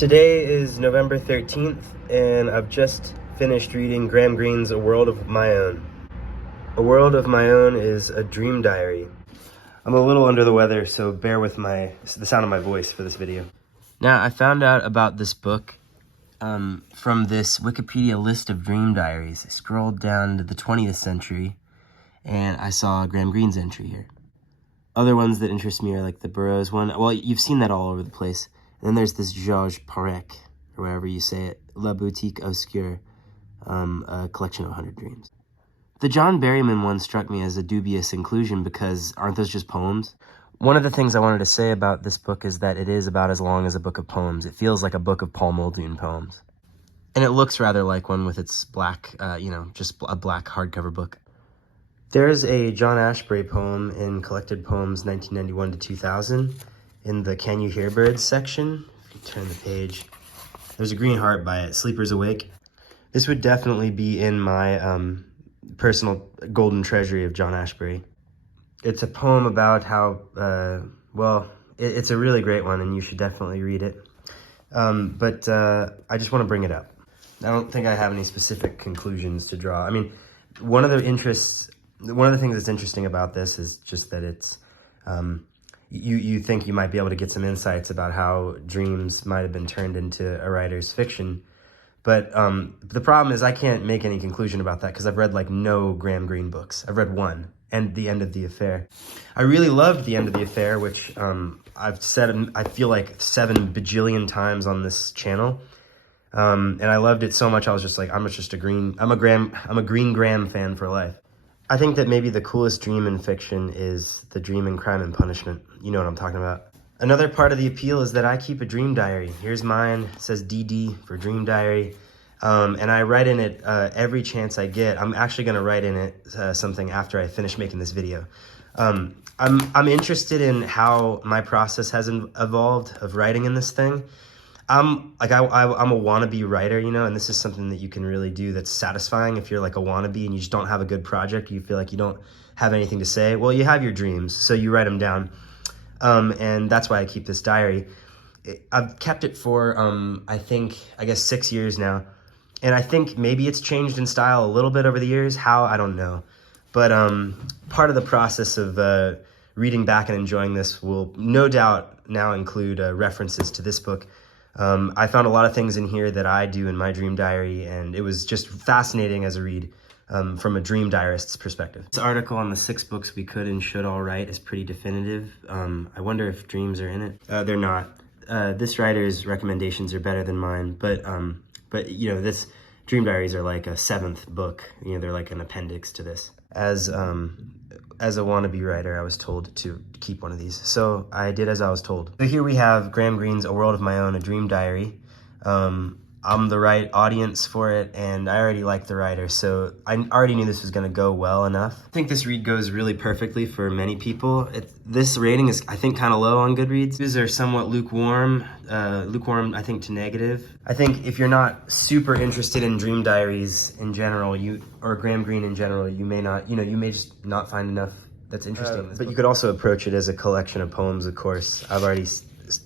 Today is November 13th, and I've just finished reading Graham Greene's A World of My Own. A World of My Own is a dream diary. I'm a little under the weather, so bear with the sound of my voice for this video. Now, I found out about this book from this Wikipedia list of dream diaries. I scrolled down to the 20th century, and I saw Graham Greene's entry here. Other ones that interest me are like the Burroughs one. Well, you've seen that all over the place. And then there's this Georges Perec, or wherever you say it, La Boutique Obscure, a collection of 100 dreams. The John Berryman one struck me as a dubious inclusion because aren't those just poems? One of the things I wanted to say about this book is that it is about as long as a book of poems. It feels like a book of Paul Muldoon poems. And it looks rather like one with its black, just a black hardcover book. There's a John Ashbery poem in Collected Poems 1991 to 2000. In the Can You Hear Birds section, if you turn the page, there's a green heart by it, Sleepers Awake. This would definitely be in my personal golden treasury of John Ashbery. It's a poem about how, it's a really great one and you should definitely read it. But I just want to bring it up. I don't think I have any specific conclusions to draw. I mean, one of the things that's interesting about this is just that it's, you think you might be able to get some insights about how dreams might have been turned into a writer's fiction. But the problem is I can't make any conclusion about that because I've read like no Graham Greene books. I've read one, and The End of the Affair. I really loved The End of the Affair, which I've said I feel like 7 bajillion times on this channel. And I loved it so much I was just like, I'm a Greene Graham fan for life. I think that maybe the coolest dream in fiction is the dream in Crime and Punishment. You know what I'm talking about. Another part of the appeal is that I keep a dream diary. Here's mine. It says DD for dream diary. And I write in it every chance I get. I'm actually going to write in it something after I finish making this video. I'm interested in how my process has evolved of writing in this thing. I'm a wannabe writer, and this is something that you can really do that's satisfying if you're like a wannabe and you just don't have a good project. You feel like you don't have anything to say. Well, you have your dreams, so you write them down. And that's why I keep this diary. I've kept it for, I guess 6 years now. And I think maybe it's changed in style a little bit over the years. How, I don't know. But part of the process of reading back and enjoying this will no doubt now include references to this book. I found a lot of things in here that I do in my dream diary, and it was just fascinating as a read from a dream diarist's perspective. This article on the 6 books we could and should all write is pretty definitive. I wonder if dreams are in it. They're not. This writer's recommendations are better than mine, but this dream diaries are like a 7th book. They're like an appendix to this. As a wannabe writer, I was told to keep one of these, so I did as I was told. So here we have Graham Greene's A World of My Own, a dream diary. I'm the right audience for it, and I already like the writer, so I already knew this was going to go well enough. I think this read goes really perfectly for many people. This rating is, I think, kind of low on Goodreads. These are somewhat lukewarm, I think, to negative. I think if you're not super interested in dream diaries in general, or Graham Greene in general, you may not, you may just not find enough that's interesting. But you could also approach it as a collection of poems, of course. I've already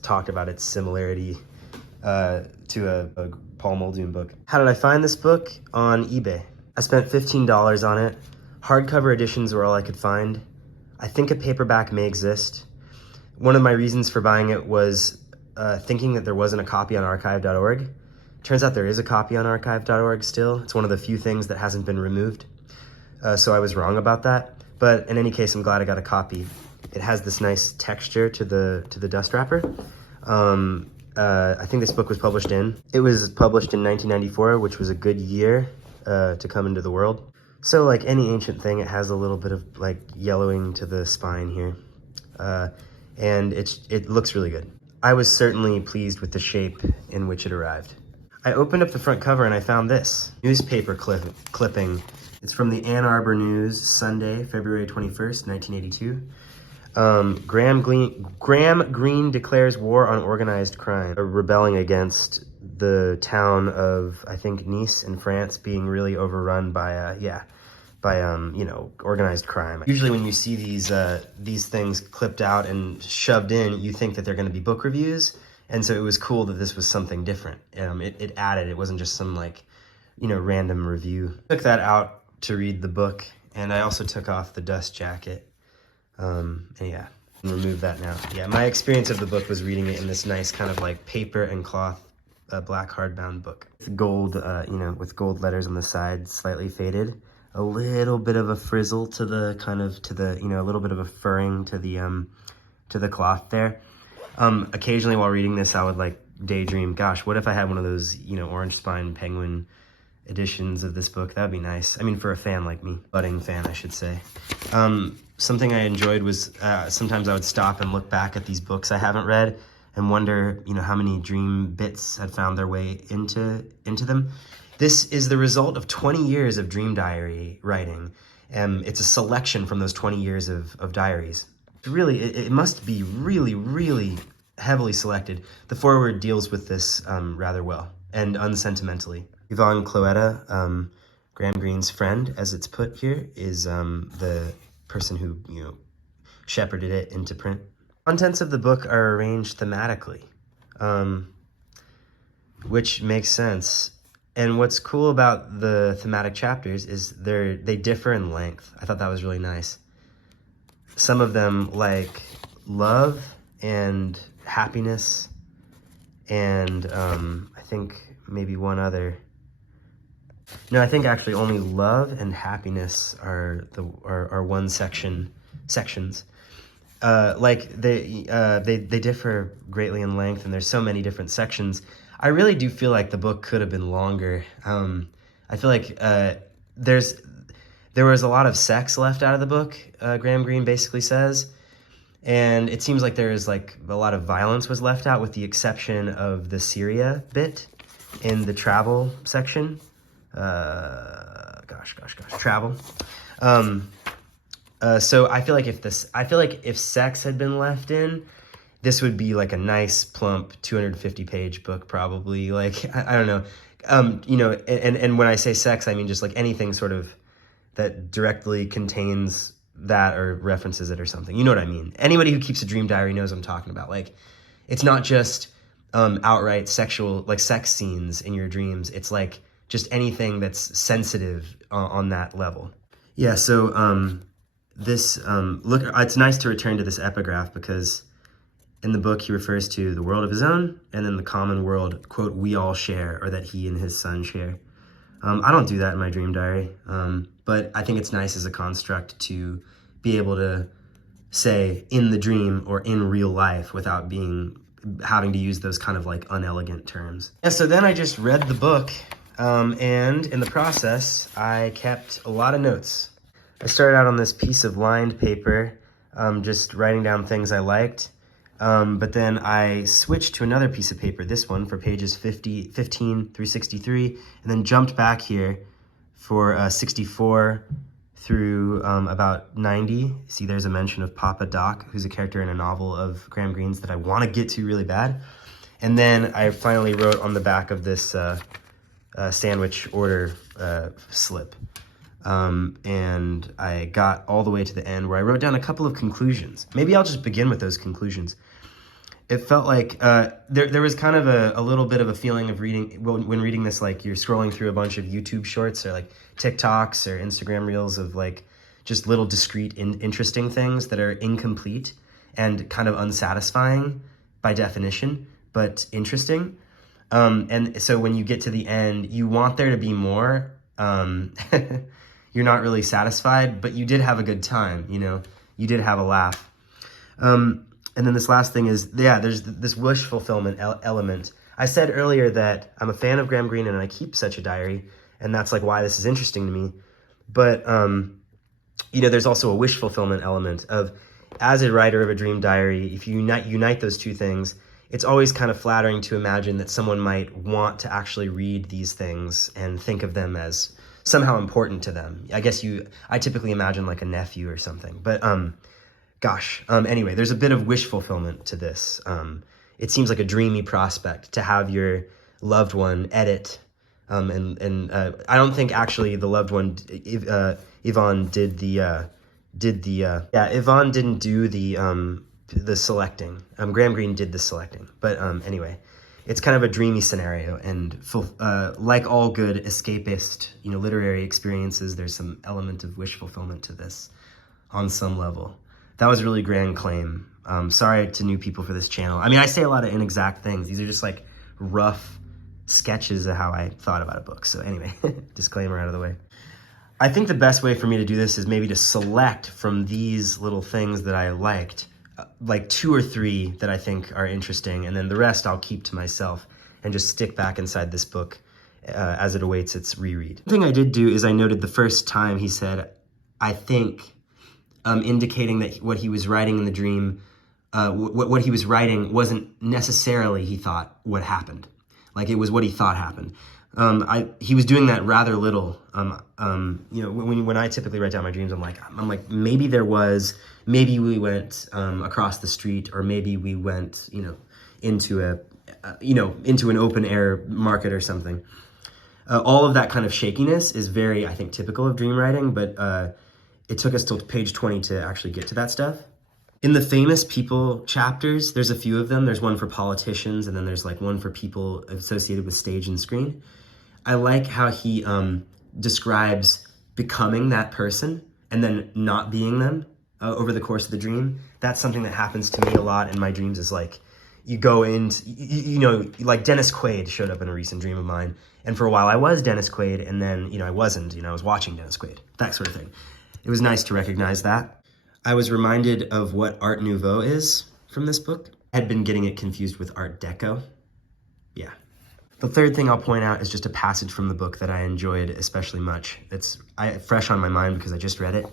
talked about its similarity to a Paul Muldoon book. How did I find this book? On eBay. I spent $15 on it. Hardcover editions were all I could find. I think a paperback may exist. One of my reasons for buying it was thinking that there wasn't a copy on archive.org. Turns out there is a copy on archive.org still. It's one of the few things that hasn't been removed. So I was wrong about that. But in any case, I'm glad I got a copy. It has this nice texture to the dust wrapper. I think this book was published in 1994, which was a good year to come into the world. So like any ancient thing, it has a little bit of like yellowing to the spine here. And it looks really good. I was certainly pleased with the shape in which it arrived. I opened up the front cover and I found this newspaper clipping. It's from the Ann Arbor News, Sunday, February 21st, 1982. Graham Greene declares war on organized crime, rebelling against the town of, I think, Nice in France being really overrun by organized crime. Usually when you see these things clipped out and shoved in, you think that they're going to be book reviews, And so it was cool that this was something different. It added, it wasn't just some like, random review. Took that out to read the book, and I also took off the dust jacket. And yeah, remove that now. Yeah, my experience of the book was reading it in this nice kind of like paper and cloth black hardbound book. Gold, with gold letters on the side, slightly faded. A little bit of a frizzle to the a little bit of a furring to the cloth there. Occasionally while reading this, I would like daydream, gosh, what if I had one of those, orange spine penguin editions of this book? That'd be nice. I mean, for a fan like me, budding fan, I should say. Something I enjoyed was sometimes I would stop and look back at these books I haven't read and wonder, how many dream bits had found their way into them. This is the result of 20 years of dream diary writing. It's a selection from those 20 years of diaries. Really, it must be really, really heavily selected. The foreword deals with this rather well and unsentimentally. Yvonne Cloetta, Graham Greene's friend, as it's put here, is the person who, shepherded it into print. Contents of the book are arranged thematically, which makes sense. And what's cool about the thematic chapters is they differ in length. I thought that was really nice. Some of them, like love and happiness, and I think maybe one other. No, I think actually only love and happiness are one sections. They differ greatly in length, and there's so many different sections. I really do feel like the book could have been longer. I feel like there was a lot of sex left out of the book, Graham Greene basically says. And it seems like there is like a lot of violence was left out, with the exception of the Syria bit in the travel section. Travel. So I feel like if sex had been left in, this would be like a nice plump 250-page book, probably. Like, I don't know. And when I say sex, I mean just like anything sort of that directly contains that or references it or something. You know what I mean? Anybody who keeps a dream diary knows what I'm talking about. Like, it's not just outright sexual, like sex scenes in your dreams. It's like just anything that's sensitive on that level. Yeah, so it's nice to return to this epigraph, because in the book he refers to the world of his own and then the common world, quote, we all share, or that he and his son share. I don't do that in my dream diary, but I think it's nice as a construct to be able to say in the dream or in real life without having to use those kind of like unelegant terms. Yeah, so then I just read the book, and in the process, I kept a lot of notes. I started out on this piece of lined paper, just writing down things I liked. But then I switched to another piece of paper, this one, for pages 15 through 63, and then jumped back here for 64 through about 90. See, there's a mention of Papa Doc, who's a character in a novel of Graham Greene's that I want to get to really bad. And then I finally wrote on the back of this sandwich order slip. And I got all the way to the end where I wrote down a couple of conclusions. Maybe I'll just begin with those conclusions. It felt like there was kind of a little bit of a feeling of reading, when reading this, like you're scrolling through a bunch of YouTube shorts or like TikToks or Instagram reels of like just little discrete interesting things that are incomplete and kind of unsatisfying by definition, but interesting. And so when you get to the end, you want there to be more. You're not really satisfied, but you did have a good time, you did have a laugh. And then this last thing is, there's this wish fulfillment element. I said earlier that I'm a fan of Graham Greene and I keep such a diary, and that's like why this is interesting to me. But, there's also a wish fulfillment element of, as a writer of a dream diary, if you unite those two things, it's always kind of flattering to imagine that someone might want to actually read these things and think of them as somehow important to them. I guess I typically imagine like a nephew or something, but anyway, there's a bit of wish fulfillment to this. It seems like a dreamy prospect to have your loved one edit, and I don't think actually the loved one, Yvonne Yvonne didn't do the the selecting. Graham Greene did the selecting. But anyway, it's kind of a dreamy scenario, and like all good escapist, literary experiences, there's some element of wish fulfillment to this on some level. That was a really grand claim. Sorry to new people for this channel. I mean, I say a lot of inexact things. These are just like rough sketches of how I thought about a book. So anyway, disclaimer out of the way. I think the best way for me to do this is maybe to select from these little things that I liked, like 2 or 3 that I think are interesting, and then the rest I'll keep to myself and just stick back inside this book as it awaits its reread. The thing I did do is I noted the first time he said, I think, indicating that what he was writing in the dream, what he was writing wasn't necessarily, he thought, what happened. Like, it was what he thought happened. He was doing that rather little. When I typically write down my dreams, I'm like, maybe there was, maybe we went across the street, or maybe we went, into an open air market or something. All of that kind of shakiness is very, I think, typical of dream writing, but it took us till page 20 to actually get to that stuff. In the famous people chapters, there's a few of them. There's one for politicians, and then there's like one for people associated with stage and screen. I like how he describes becoming that person and then not being them over the course of the dream. That's something that happens to me a lot in my dreams, is like, you go in, like Dennis Quaid showed up in a recent dream of mine. And for a while I was Dennis Quaid, and then, I wasn't, I was watching Dennis Quaid, that sort of thing. It was nice to recognize that. I was reminded of what Art Nouveau is from this book. I had been getting it confused with Art Deco. Yeah. The third thing I'll point out is just a passage from the book that I enjoyed especially much. It's fresh on my mind because I just read it.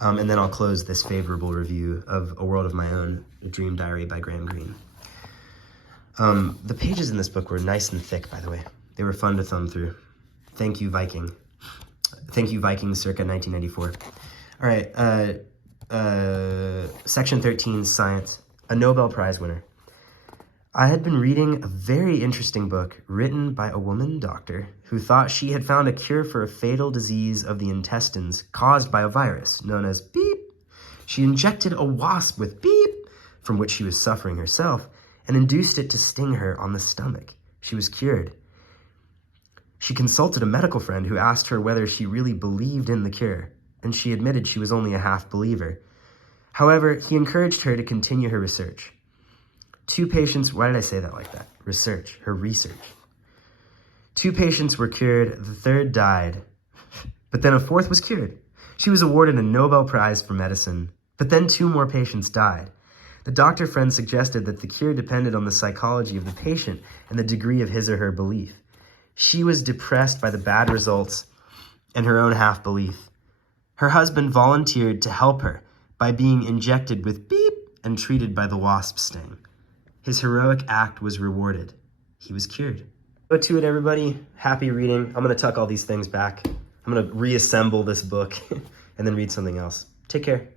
And then I'll close this favorable review of A World of My Own, A Dream Diary by Graham Greene. The pages in this book were nice and thick, by the way. They were fun to thumb through. Thank you, Viking. Thank you, Viking, circa 1994. All right, Section 13, Science, a Nobel Prize winner. I had been reading a very interesting book written by a woman doctor who thought she had found a cure for a fatal disease of the intestines caused by a virus known as beep. She injected a wasp with beep, from which she was suffering herself, and induced it to sting her on the stomach. She was cured. She consulted a medical friend who asked her whether she really believed in the cure, and she admitted she was only a half believer. However, he encouraged her to continue her research. 2 patients, why did I say that like that? Her research. 2 patients were cured, the 3rd died, but then a 4th was cured. She was awarded a Nobel Prize for medicine, but then 2 more patients died. The doctor friend suggested that the cure depended on the psychology of the patient and the degree of his or her belief. She was depressed by the bad results and her own half-belief. Her husband volunteered to help her by being injected with beep and treated by the wasp sting. His heroic act was rewarded. He was cured. Go to it, everybody. Happy reading. I'm going to tuck all these things back. I'm going to reassemble this book and then read something else. Take care.